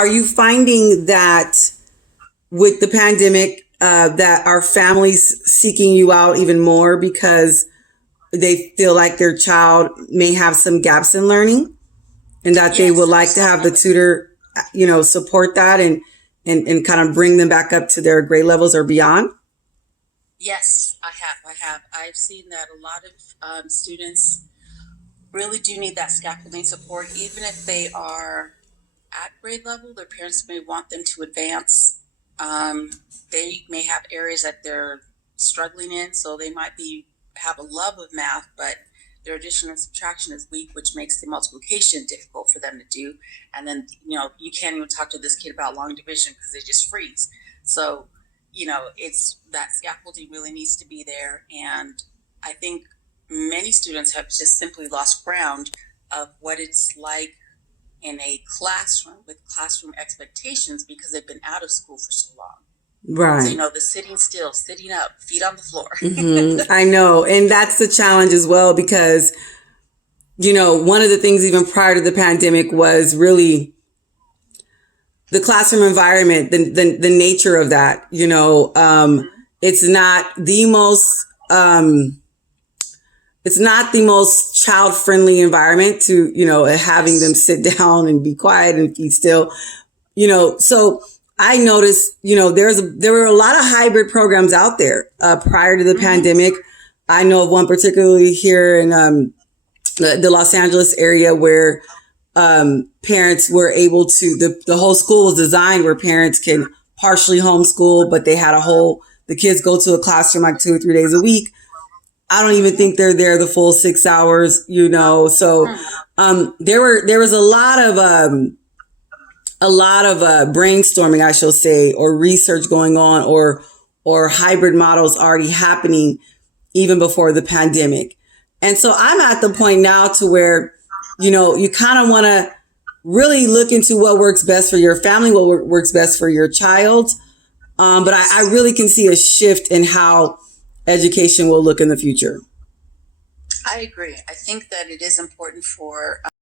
are you finding that with the pandemic, that are families seeking you out even more because they feel like their child may have some gaps in learning and that they would Yes, like to most have the definitely. tutor, support that and kind of bring them back up to their grade levels or beyond? Yes, I have. I've seen that a lot of students really do need that scaffolding support, even if they are at grade level. Their parents may want them to advance. Um, they may have areas that they're struggling in, so they might be have a love of math, but their addition and subtraction is weak, which makes the multiplication difficult for them to do. And then you can't even talk to this kid about long division because they just freeze. So it's that scaffolding really needs to be there, and I think many students have just simply lost ground of what it's like in a classroom with classroom expectations because they've been out of school for so long. So, Right. the sitting still, sitting up, feet on the floor. I know. And that's the challenge as well, because, one of the things even prior to the pandemic was really the classroom environment, the nature of that, it's not the most, it's not the most child friendly environment to, having them Yes. sit down and be quiet and be still, so I noticed, there were a lot of hybrid programs out there, prior to the Mm-hmm. pandemic. I know of one particularly here in, the Los Angeles area where, parents were able to, the whole school was designed where parents can partially homeschool, but they had the kids go to a classroom like 2 or 3 days a week. I don't even think they're there the full 6 hours, So, there was a lot of brainstorming, I shall say, or research going on, or hybrid models already happening even before the pandemic. And so I'm at the point now to where, you kind of want to really look into what works best for your family, what works best for your child. But I really can see a shift in how education will look in the future. I agree. I think that it is important for